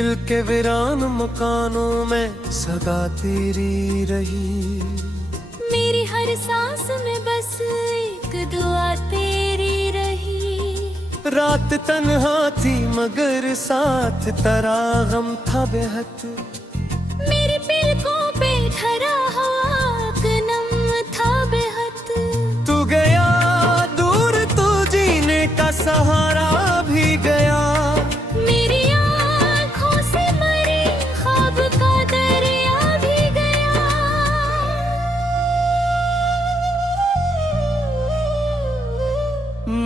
दिल के वीरान मकानों में सदा तेरी रही। मेरी हर सांस में बस एक दुआ तेरी रही। रात तन्हा थी मगर साथ तेरा गम था बेहद। मेरी पलकों पे ठहरा हुआ नम था बेहद। तू गया दूर तू जीने का सहारा भी गया। मेरी आँखों से मरे ख्वाब का दरिया भी गया।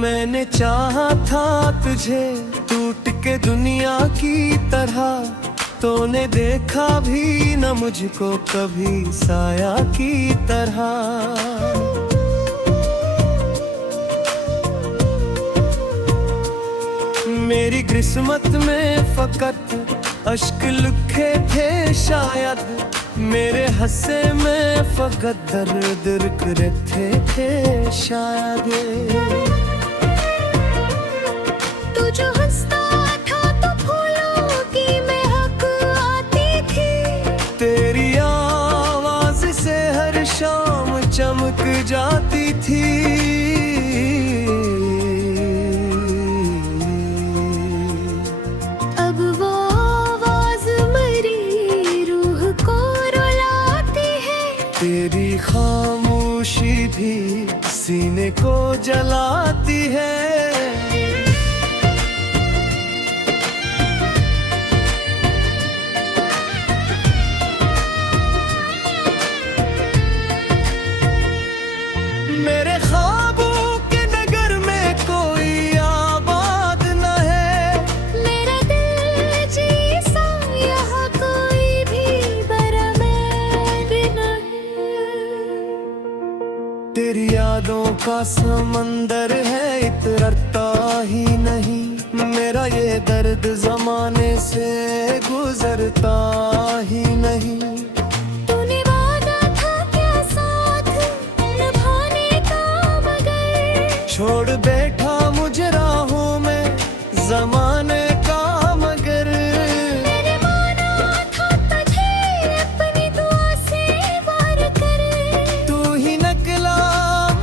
मैंने चाहा था तुझे टूट के दुनिया की तरह, तूने देखा भी न मुझको कभी साया की तरह। मेरी किस्मत में फकत अश्क लिखे थे शायद, मेरे हंसे में फकत दर्द रखे थे शायद। तू जो हंसता था तो फूलों की महक आती थी। तेरी आवाज से हर शाम चमक जाती थी। अब वो आवाज मेरी रूह को रुलाती है। तेरी खामोशी भी सीने को जलाती है। मेरे ख्वाबों के नगर में कोई आबाद न है। मेरा दिल जैसा यहाँ कोई भी बराबर न है। तेरी यादों का समंदर है इतरता ही नहीं। मेरा ये दर्द जमाने से गुजरता ही नहीं। तूने वादा था क्या साथ निभाने का मगर। छोड़ बैठा मुझे राहों में जमाने का मगर। मैंने माना था तुझे अपनी दुआ से वार कर। तू ही नकला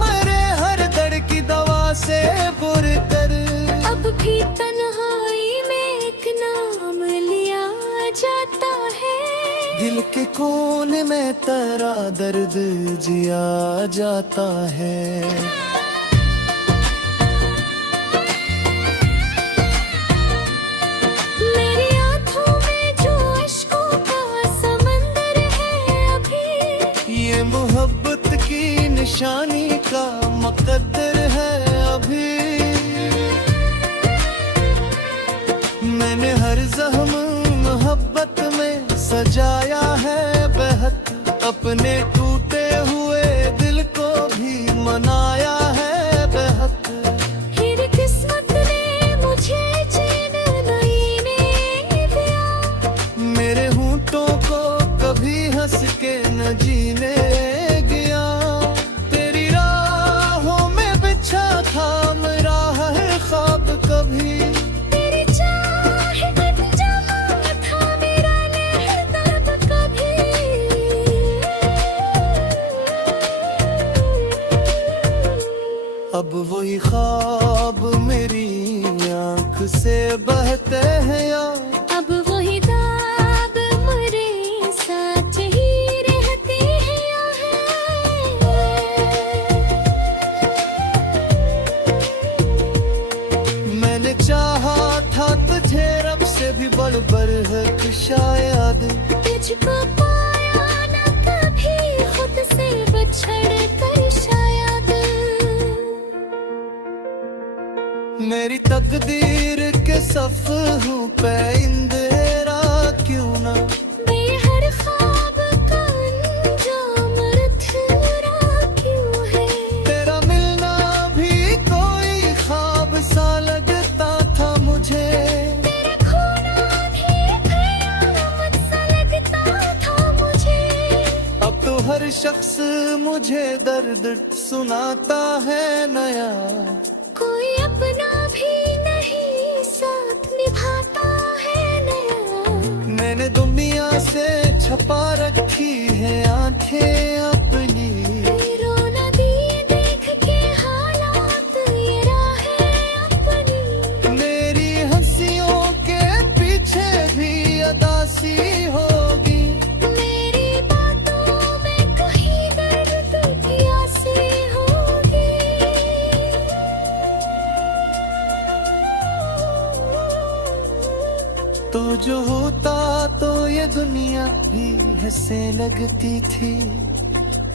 मरे हर दर्द की दवा से पुर कर। अब भी तन्हाई में एक नाम लिया जाता है। दिल के कोने में तेरा दर्द जिया जाता है। मेरी आँखों में जो अश्कों का समंदर है अभी। ये मोहब्बत की निशानी का मुकद्दर है अभी। मैंने हर जख्म मोहब्बत में सजाया है बेहद। अपने टूटे हुए दिल को भी मनाया है बेहद। फिर किस्मत ने मुझे चैन नहीं ने दिया। मेरे होंठों को कभी हंस के न जीने गया। तेरी राहों में बिछा था मेरा है ख्वाब कभी। तेरी चाह में जमा था मेरा लहज़त कभी। अब वही ख्वाब मेरी आँख से बहते हैं यार। अब वही दाग मेरे साथ ही रहते हैं यहाँ। मैंने चाहा था तुझे रब से भी बढ़ है शायद। तुझको पाया न कभी खुद से बिछड़ कर शायद। मेरी तकदीर के सफ हूँ पे इंदेरा क्यों ना। मैं हर ख्वाब का अंजाम अधूरा क्यों है। तेरा मिलना भी कोई ख्वाब सा लगता था मुझे। तेरे खोना भी कयामत सा लगता था मुझे। अब तो हर शख्स मुझे दर्द सुनाता है नया। कोई अपना भी नहीं साथ निभाता है नया। छपा रखी है आंखें अपनी। रोना दिए देख के हालात ये राहें अपनी। मेरी हंसियों के पीछे भी अदासी होगी। मेरी बातों में कहीं दर्द की आसी होगी। तो जो होता तो ये दुनिया भी हंसने लगती थी।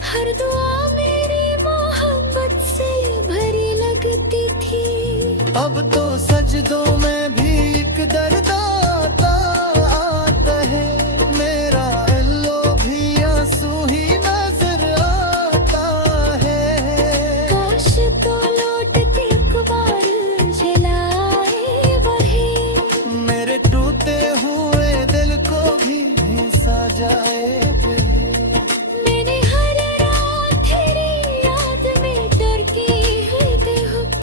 हर दुआ मेरी मोहब्बत से भरी लगती थी। अब तो सजदों में भी एक दर्द आता है। मेरा अल्लो भी आंसू ही नजर आता है। काश तो लौटती अखबार झिलाए वही। मेरे टूटे हुए दिल को भी सजाए कहीं। मैंने हर रात तेरी याद में डर की है बेहुद।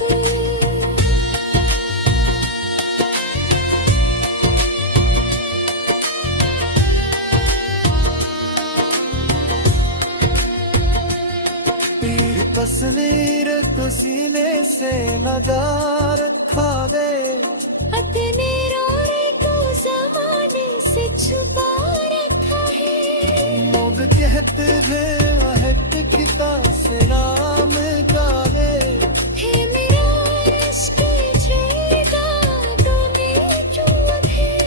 पीर तस्वीर तो सीने से नदारत खा गए। अपने रोने को जमाने से छुपा रखा है। लोग कहते थे महक किता से नाम गावे। है मेरा इश्क जायदादों में चूर है।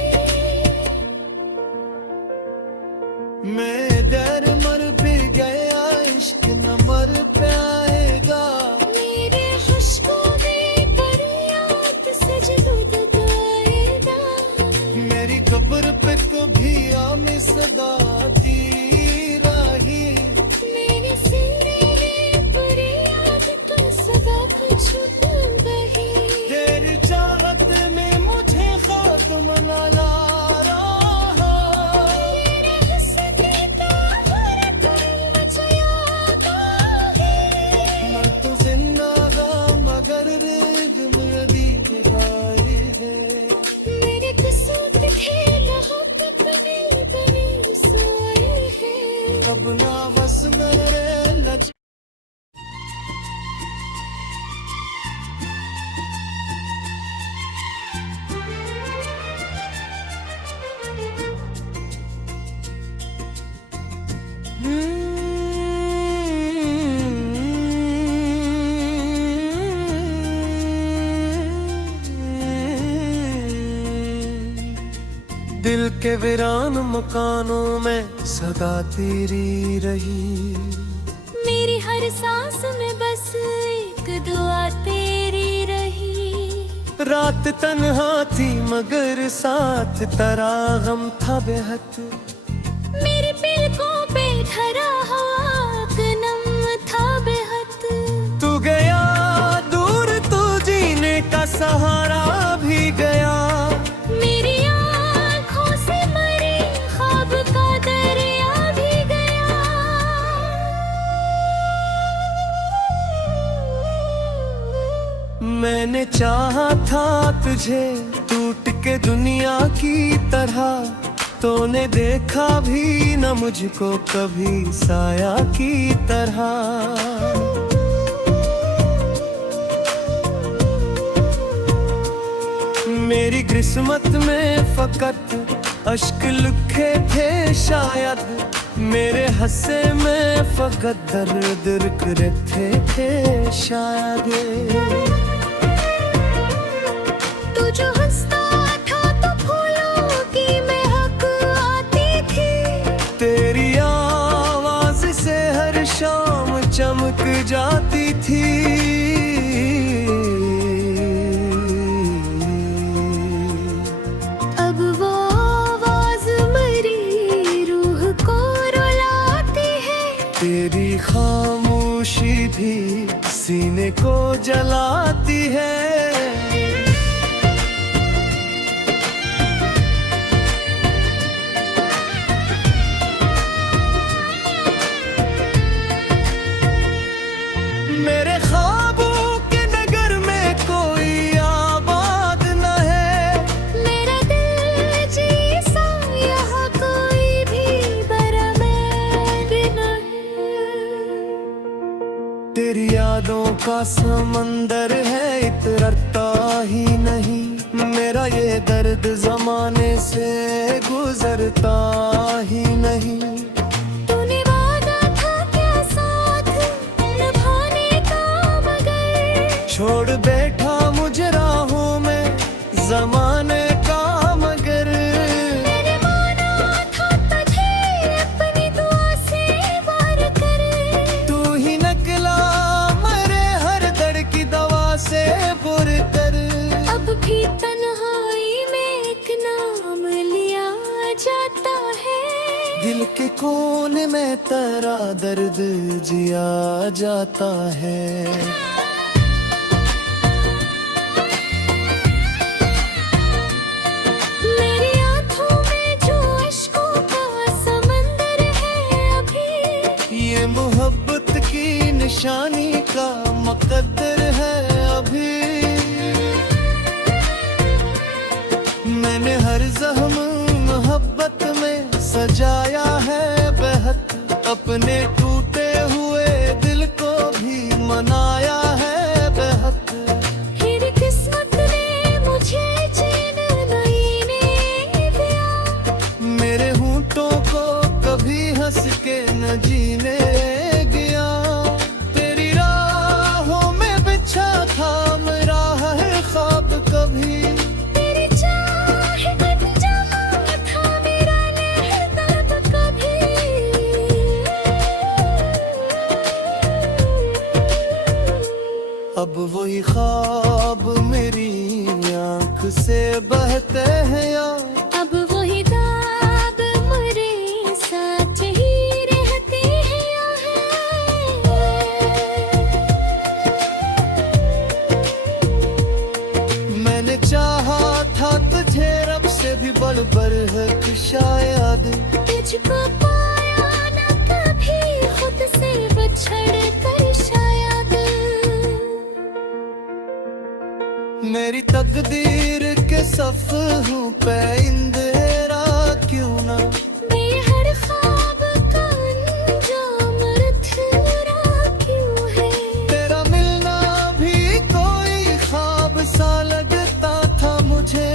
मैं डर मर भी गया इश्क न मर पाएगा। मेरे खुशबू में पर याद सजदूद गाएगा। मेरी कब्र पे कभी आमी सदा आती रही। मेरे सीने में पर याद तो सदा कुछ बही। तेरी चाहत में मुझे खात्मा न ला रहा। मेरे हंसने का फर्क मुझे याद है। मैं तो जिंदा मगर रिदम अदीब गाए है। मेरे कसूर थे मोहब्बत में जमीन सोए हैं। अब ना बस मेरे लच दिल के वीरान मकानों में सदा तेरी रही। मेरी हर सांस में बस एक दुआ तेरी रही। रात तन्हा थी मगर साथ तेरा गम था बेहद। मेरे पलकों पे धरा हवा नम था बेहद। तू गया दूर तू जीने का सहारा भी गया। मेरी आँखों से मरे ख्वाब का दरिया भी गया। मैंने चाहा था तुझे टूट के दुनिया की तरह। तूने देखा भी न मुझको कभी साया की तरह। मेरी किस्मत में फकत अश्क लिखे थे शायद। मेरे हंसे में फकत दर्द करते थे शायद। तू जो हंसता था तो फूलों की महक आती थी। तेरी आवाज से हर शाम चमक जाती थी। अब वो आवाज मरी रूह को रुलाती है। तेरी खामोशी भी सीने को जलाती है। मेरे ख्वाबों के नगर में कोई आबाद न है। मेरा दिल जैसा यहाँ कोई भी तेरी यादों का समंदर है, इतरता ही नहीं। मेरा ये दर्द जमाने से गुजरता ही नहीं। तूने वादा था क्या साथ निभाने का, मगर छोड़ बैठा मुझे राहों में जमाने का, मगर मैंने माना था तुझे अपनी दुआ से वार कर। तू ही निकला मेरे हर दर्द की दवा से पुर कर। अब भी तन्हाई में एक नाम लिया जाता है, दिल के कोने में तेरा दर्द जिया जाता है। मेरी आंखों में जो अश्कों का समंदर है, अभी ये मोहब्बत की निशानी का मुकद्दर है अभी। मैंने हर जख्म मोहब्बत में सजाया है बेहद, अपने टूटे हुए दिल को भी मनाया है बेहद। फिर किस्मत ने मुझे चैन नहीं ने दिया, मेरे होंठों को कभी हंस के न जीने गया। तेरी राहों में बिछा था मेरा है ख्वाब कभी। तेरी चाह अनजाना था मेरा लहज़ाब कभी। अब वही ख्वाब मेरी आंख से बहते हैं यार। अब वही दाग मेरे साथ ही रहते हैं। मैंने चाहा था तुझे रब से भी बढ़ कर शायद। तुझको पाया ना कभी खुद से बिछड़ कर शायद। मेरी तकदीर के सफ हूँ पे इंदेरा क्यों ना। मैं हर ख्वाब का अंजाम अधूरा क्यों है। तेरा मिलना भी कोई ख्वाब सा लगता था मुझे।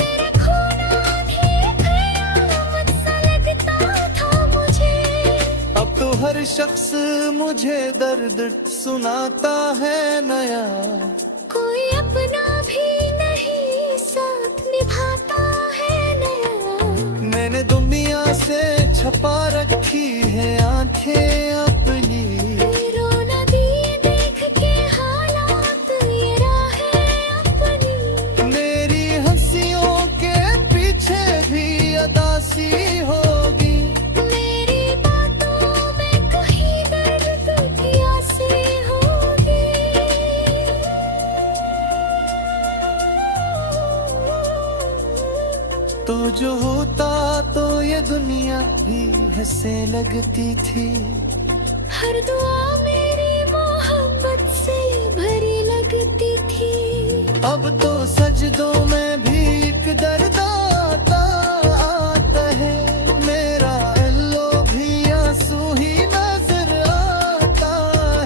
तेरा खोना भी क़यामत सा लगता था मुझे। अब तो हर शख्स मुझे दर्द सुनाता है नया। कोई अपना भी नहीं साथ निभाता है नया। मैंने दुनिया से छपा रखी है आंखें अपनी। रोना दिए देख के हालात ये राहें अपनी। मेरी हंसियों के पीछे भी अदासी होगी। मेरी बातों में कहीं दर्द की आसी होगी। तो जो होता तो ये दुनिया भी हंसने लगती थी। हर दुआ मेरी मोहब्बत से भरी लगती थी। अब तो सजदों में भी एक दर्द आता है। मेरा अल्लो भी आंसू ही नजर आता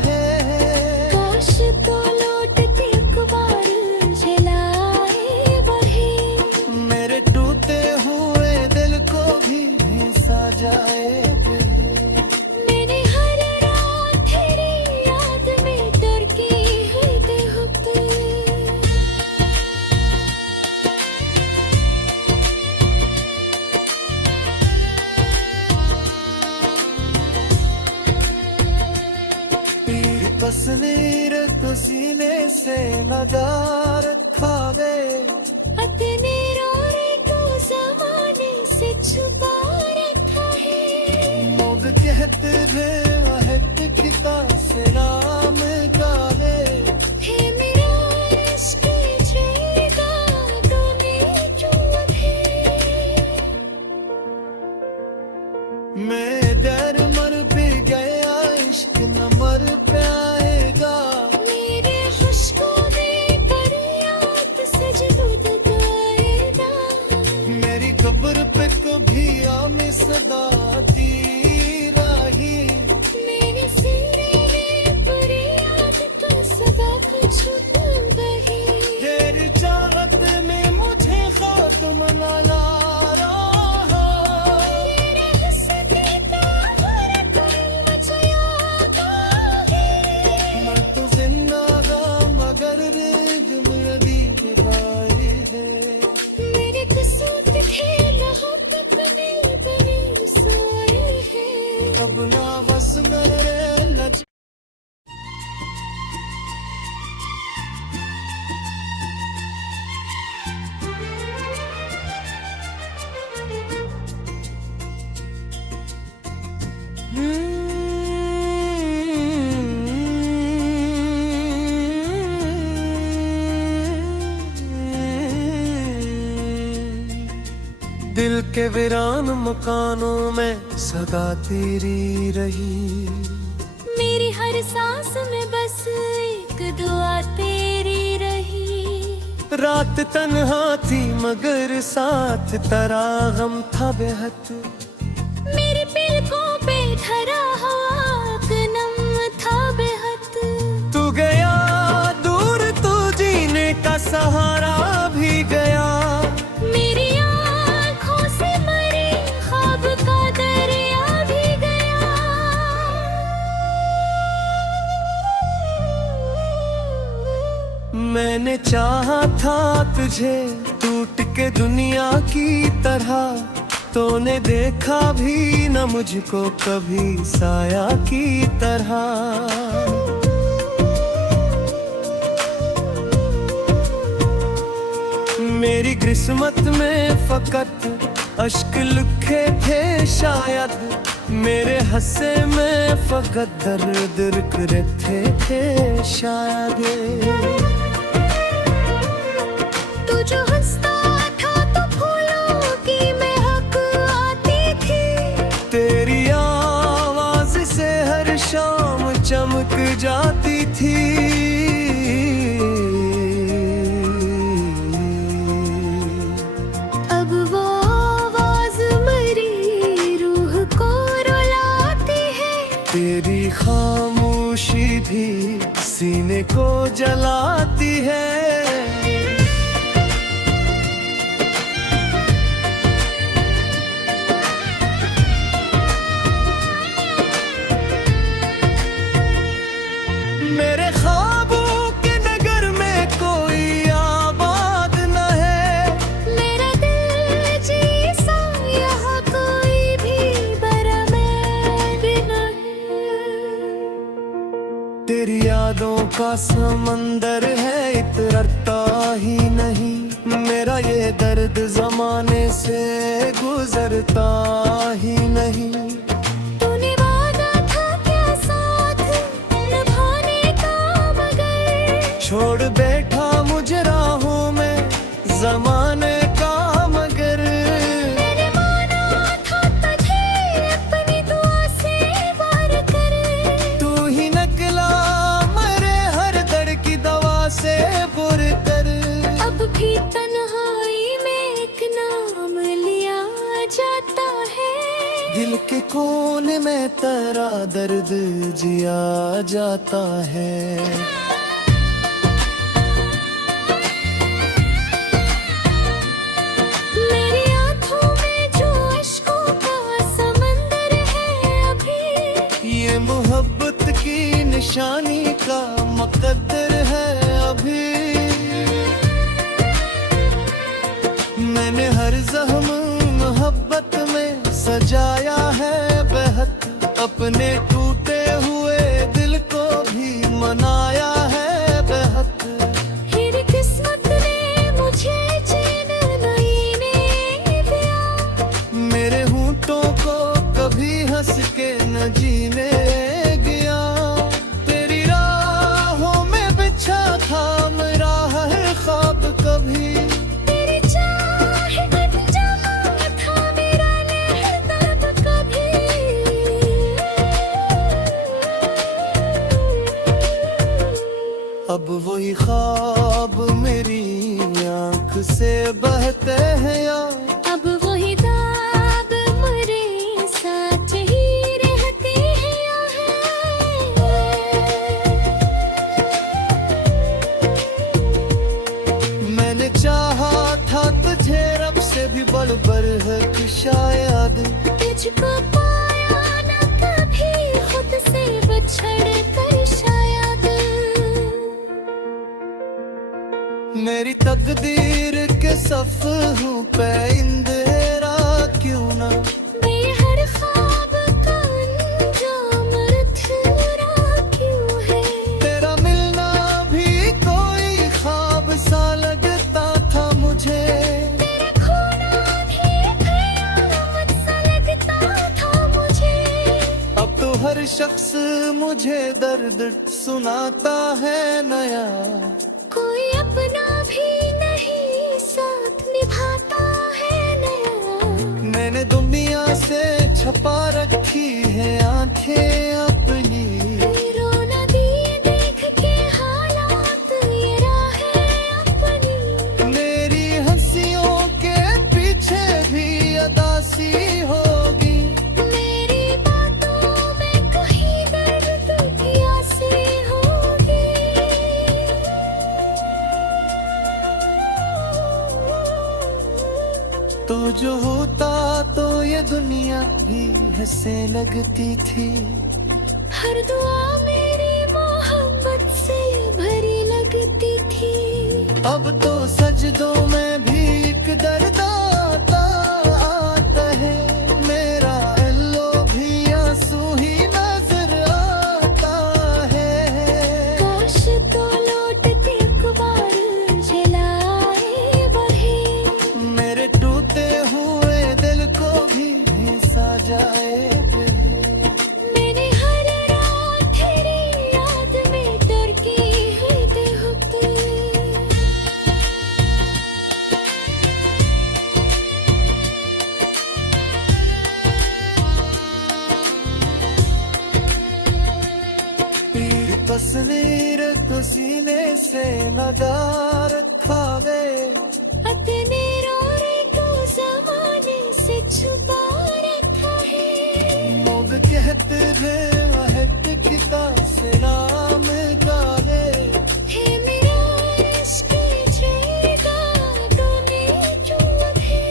है। काश तो लौट के एक बार झिलाए बहे। मेरे टूटे हुए दिल को भी सजाए। मैंने हर रात तेरी याद में डर के हृदय पे। तेरी तस्वीर तो सीने से लगा रखा दे। अपने रोने को ज़माने से छुपा रखा है। लोग कहते थे महक किता से नाम गा दे। है मेरा इश्क जायदादों में चूर है। मैं डर मर पे गया, इश्क न मर पे आएगा। मेरे खुशबू में फरियाद सजदों लगाएगा। मेरी कब्र पे कभी आमी सदा आती रही। मेरे सीने में दिल के वीरान मकानों में सदा तेरी रही। मेरी हर सांस में बस एक दुआ तेरी रही। रात तन्हा थी मगर साथ तेरा गम था बेहद। मेरी पलकों पे धरा हाथ नम था बेहद। तू गया दूर तो जीने का सहारा भी गया। मेरी आँखों से मरे ख्वाब का दरिया भी गया। मैंने चाहा था तुझे टूट के दुनिया की तरह, तूने देखा भी न मुझको कभी साया की तरह। मेरी किस्मत में फकत अश्क लिखे थे शायद, मेरे हंसे में फकत दर्द रखे थे शायद। तू जो हंसता था तो फूलों की महक आती थी। तेरी आवाज से हर शाम चमक जाती थी। अब वो आवाज मेरी रूह को रुलाती है। तेरी खामोशी भी सीने को जलाती है। मेरे ख्वाबों के नगर में कोई आबाद न है। मेरा दिल जैसा यहाँ कोई भी बराबर नहीं। तेरी यादों का समंदर है इतरता ही नहीं। मेरा ये दर्द जमाने से गुजरता ही नहीं। तूने वादा था क्या साथ निभाने का मगर। छोड़ बैठा मुझे राहों में जमाने का मगर। मैंने माना था तुझे अपनी दुआ से वार कर। तू ही नकला मरे हर दर्द की दवा से बुर कर। अब भी तन्हाई में एक नाम लिया जाता है। दिल के कोने में तेरा दर्द जिया जाता है। मेरी आँखों में जो अश्कों का समंदर है अभी। ये मोहब्बत की निशानी का मुकद्दर है अभी। मैंने हर जख्म मोहब्बत में सजाया है बेहद। अपने टूटे हुए दिल को भी मनाया है बेहद। मेरी किस्मत ने मुझे चैन नहीं दिया। मेरे होंठों को कभी हंस के न जीने गया। तेरी राहों में बिछा था मेरा हर ख्वाब कभी। तेरी चाह अनजाना था मेरा नेहदर्द कभी। अब वही ख्वाब मेरी आंख से बहते हैं यार। अब वही दाग मेरे साथ ही रहते हैं। मैंने चाहा था तुझे रब से भी बढ़ है शायद। तुझको पाया न कभी खुद से बिछड़ कर शायद। मेरी तकदीर के सफ हूँ पे इंदेरा क्यों ना। मैं हर ख्वाब का अंजाम अधूरा क्यों है। तेरा मिलना भी कोई ख्वाब सा लगता था मुझे। तेरा खोना भी कयामत सा लगता था मुझे। अब तो हर शख्स मुझे दर्द सुनाता है नया। कोई अपना भी नहीं साथ निभाता है नया। से छपा रखी है आंखें अपनी। रोना दिए देख के हालात ये राहें अपनी। मेरी हंसियों के पीछे भी अदासी होगी। मेरी बातों में कहीं दर्द प्यासी होगी। तो जो होता तो ये दुनिया भी हंसने लगती थी। हर दुआ मेरी मोहब्बत से भरी लगती थी। अब तो सजदों में भी एक दर्द आता है। मेरा एल्लो भी आंसू ही नजर आता है। काश तो लौट के एक बार झिलाए बहे। मेरे टूटे हुए दिल को भी सजाए। मैंने हर रात तेरी याद में टरकी है देह पे। तेरी तस्वीर तो सीने से लगा रखा गए। अपने रोने को ज़माने से छुपा रखा है। लोग कहते थे महक किता से नाम गावे। है मेरा इश्क जिएगा तूने चुप है।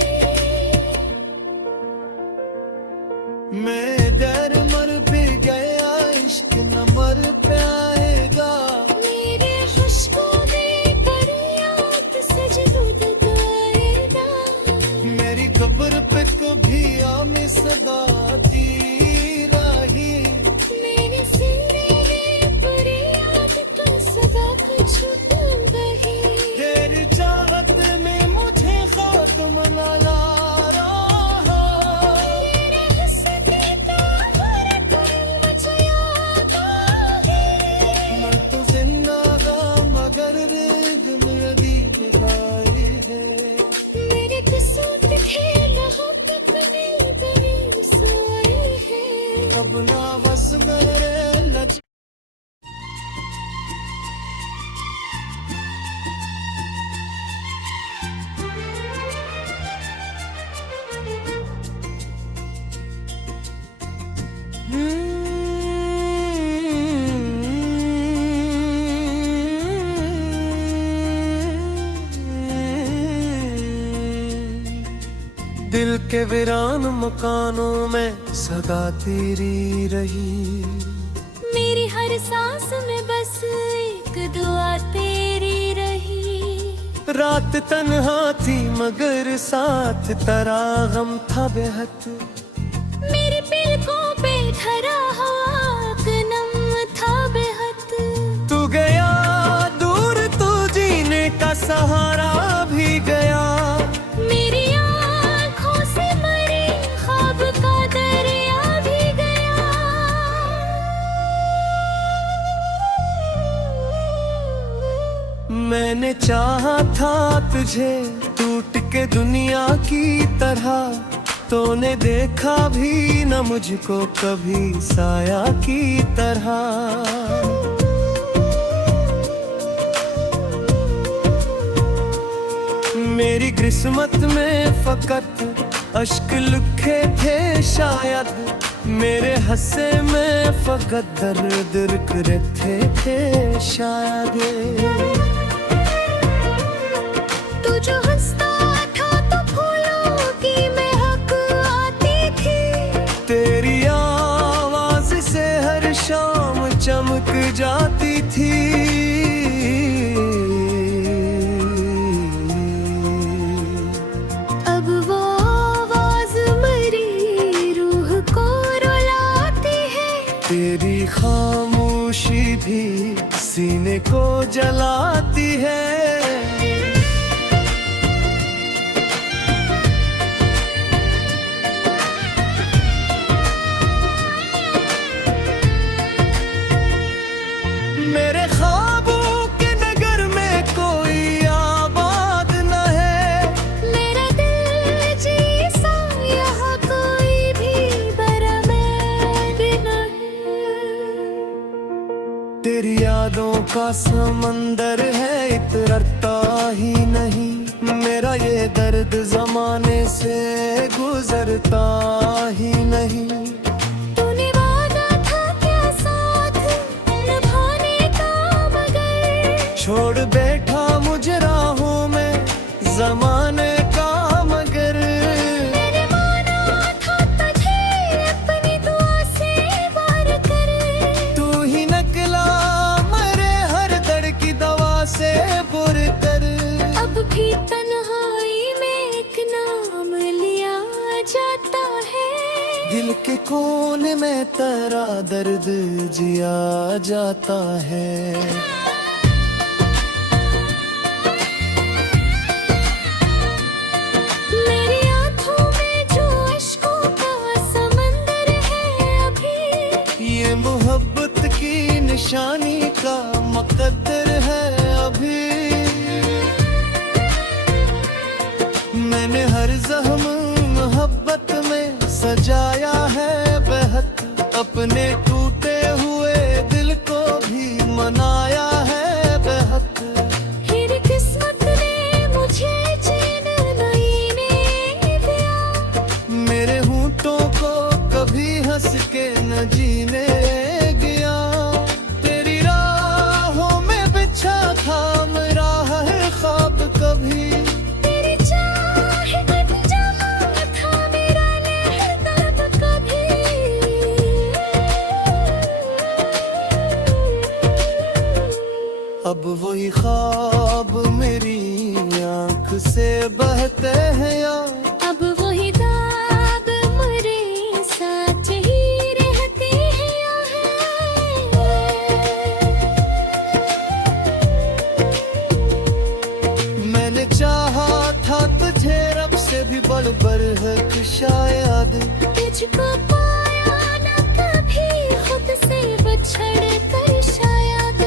मैं डर मर भी गया इश्क न मर पे आएगा। मेरे खुशबू में पर याद सजदूद गाएगा। मेरी कब्र पे कभी आमी सदा आती रही। मेरे सीने में पर याद तो सदा कुछ बही। तेरी चाहत में मुझे खात्मा ला रहा। मेरे हंसते ताफरत मुझे याद आए। मैं तो जिंदा मगर रेग में अभी बिगाई है। मेरे कसूर थे मोहब्बत में तेरी सोए है। अब ना बस मेरे लच दिल के वीरान मकानों में सदा तेरी रही। मेरी हर सांस में बस एक दुआ तेरी रही। रात तन्हा थी मगर साथ तेरा गम था बेहद। मेरे पलकों पे धरा हवा नम था बेहद। तू गया दूर तो जीने का सहारा भी गया। मेरी आँखों से मरे ख्वाब का दरिया भी गया। मैंने चाहा था तुझे टूट के दुनिया की तरह। तूने देखा भी न मुझको कभी साया की तरह। मेरी किस्मत में फकत अश्क लिखे थे शायद। मेरे हंसे में फकत दर्द रखे थे शायद। तू जो हंसता था तो फूलों की महक आती थी। तेरी आवाज से हर शाम चमक जाती थी। अब वो आवाज मेरी रूह को रुलाती है। तेरी खामोशी भी सीने को जलाती है। मेरे ख्वाबों के नगर में कोई आबाद न है। मेरा दिल जैसा यहाँ कोई तेरी यादों का समंदर है इतरता ही नहीं, मेरा ये दर्द जमाने से गुजरता ही नहीं। तूने वादा था क्या साथ निभाने का, मगर छोड़ बैठा मुझे राहों में जमाने का मगर। मैंने माना था तुझे अपनी दुआ से वार कर, तू ही निकला मरे हर दर्द की दवा से पुर कर। अब भी तन्हाई में एक नाम लिया जाता है, दिल के कोने में तेरा दर्द जिया जाता है। मेरी आंखों में जो अश्कों का समंदर है अभी, ये मोहब्बत की निशानी का मुकद्दर है अभी। मैंने हर जख्म मोहब्बत में सजाया है बेहद, अपने टूटे हुए दिल को भी मनाया है बेहद। फिर किस्मत ने मुझे चैन नहीं ने दिया, मेरे होंठों को कभी हंस के न जीने गया, तेरी राहों में बिछा था मेरा है ख्वाब कभी। तेरी चाह में जमा था मेरा लहर कभी। अब वही ख्वाब मेरी आंख से बहते हैं यार, अब वही दाग मेरे साथ ही रहते हैं यहाँ। मैंने चाहा था तुझे रब से भी बढ़ है शायद, तुझको पाया न कभी खुद से बछड़ कर शायद।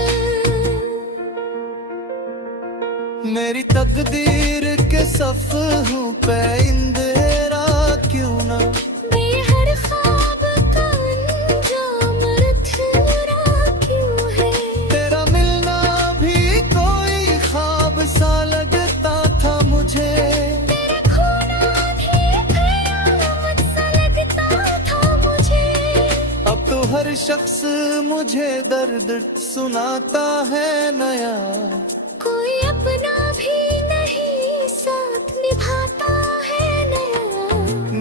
मेरी तकदीर के सफ हूँ पे इंदेरा क्यों ना, मैं हर ख्वाब का अंजाम अधूरा क्यों है। तेरा मिलना भी कोई ख्वाब सा लगता था मुझे, तेरा खोना भी कयामत सा लगता था मुझे। अब तो हर शख्स मुझे दर्द सुनाता है नया, कोई अपना भी नहीं साथ निभाता है नया।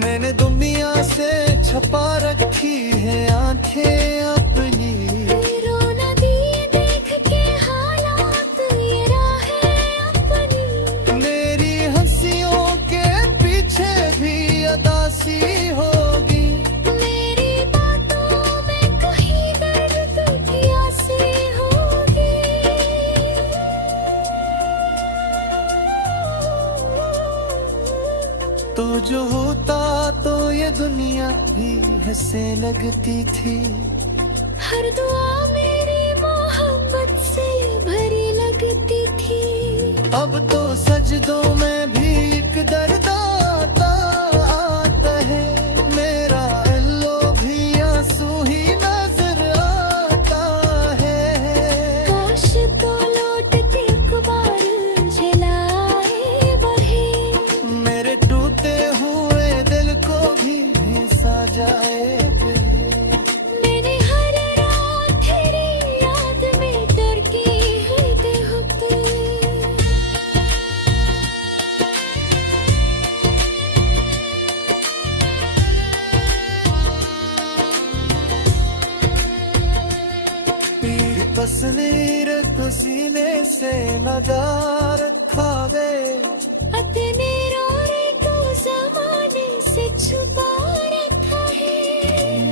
मैंने दुनिया से छपा रखी है आंखें अपनी, रोना दिए देख के हालात ये राहें अपनी। मेरी हंसियों के पीछे भी अदासी होगी, मेरी बातों में कहीं दर्द की आसी होगी। तो जो होता तो ये दुनिया भी हंसने लगती थी। हर दुआ मेरी मोहब्बत से भरी लगती थी। अब तो सजदों में भी एक दर्द आता है, मेरा एल्लो भी आंसू ही नजर आता है। काश तो लौट के एक बार झिलाए वही, मेरे टूटे हुए दिल को भी भेसा जाए। मैंने हर रात तेरी याद में डर की है बेहुद। पीर तस्वीर को सीने से लगा रखा दे, अपने रोने को ज़माने से छुपा रखा है।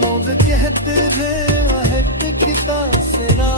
मौत कहते थे महक किता से ना